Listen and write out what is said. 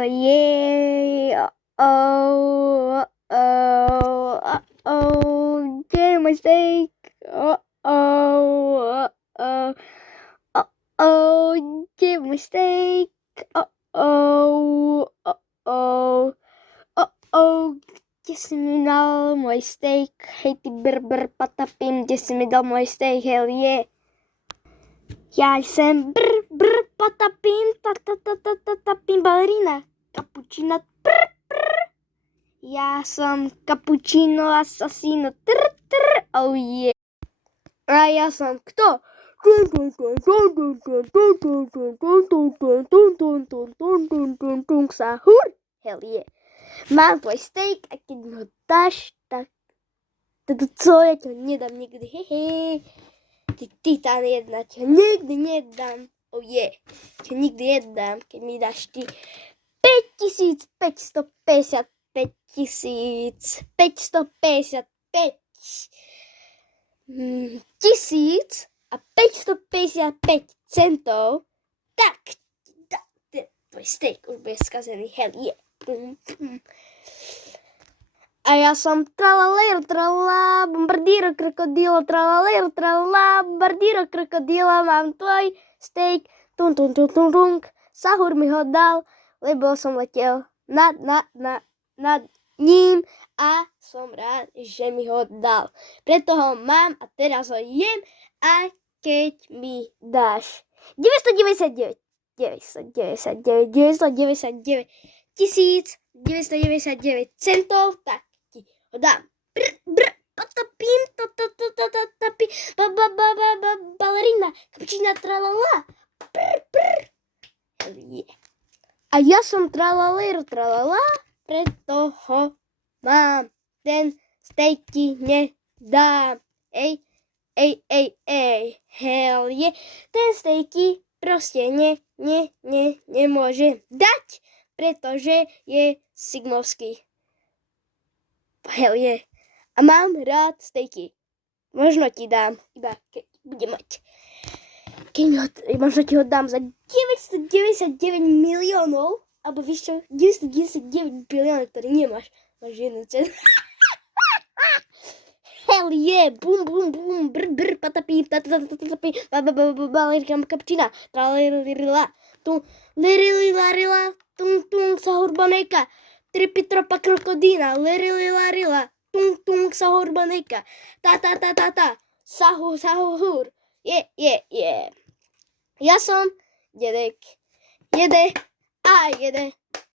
Jej, kde je môj steak? Kde je môj steak? Kde si mi dal môj steak? Hej ty brr patapim, kde si mi dal môj steak? Hell yeah. Ja jsem brr patapim, tatapim balerina. Cappuccino, ja som cappuccino assassino, oh yeah. A ja som kto? Sahur, hell yeah. Mám tvoj steak a keď mi ho dáš, tak co, ja ti ho nedám nikdy, hehe. Ty titán jedna, ti ho nikdy nedám, oh yeah. Ti ho nikdy nedám, keď mi dáš ty 5555 tisíc a 555 centov, tak ten tvoj steak už bude skazený, hell yeah. A ja som tralalero, tralala, bombardíro, krokodílo, tralalero, tralala, bombardíro, krokodílo, mám tvoj steak, Sahur mi ho dal, lebo som letel nad ním a som rád, že mi ho dal. Preto ho mám a teraz ho jem a keď mi dáš 999 centov, tak ti ho dám. Patapim, balerina, cappuccino, tralala. A ja som tralalero, tralala, preto ho mám. Ten steak ti nedám. Ej, hell yeah. Ten steak ti proste nemôže dať, pretože je sigmovský. Hell yeah. A mám rád steaky. Možno ti dám, iba keď budem mať. Možno ti ho dám za 999 miliónov, alebo víš čo, 999 biliónov, ktorý nemáš. Máš jednu cenu. Hell yeah, bum, brr, patapí, balerina, cappuccina, tralalila, tung, sahur baneka, tripitropa krokodína, lirilarila, tung, sahur baneka, ta, sahur, yeah. Ja som dedek, jede,